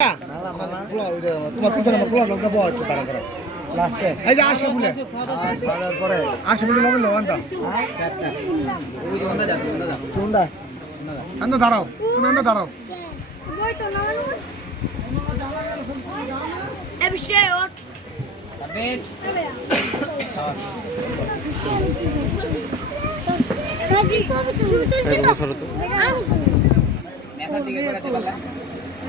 তোমার পিছনে আমার পোলা লোক দেবো হচ্ছে তারা করে লাস্টে এই যে আসে বলে পরে আসে বলে মোবাইল লো আন্দা কোনটা আন্দা দাঁড়াও তুমি দাঁড়াও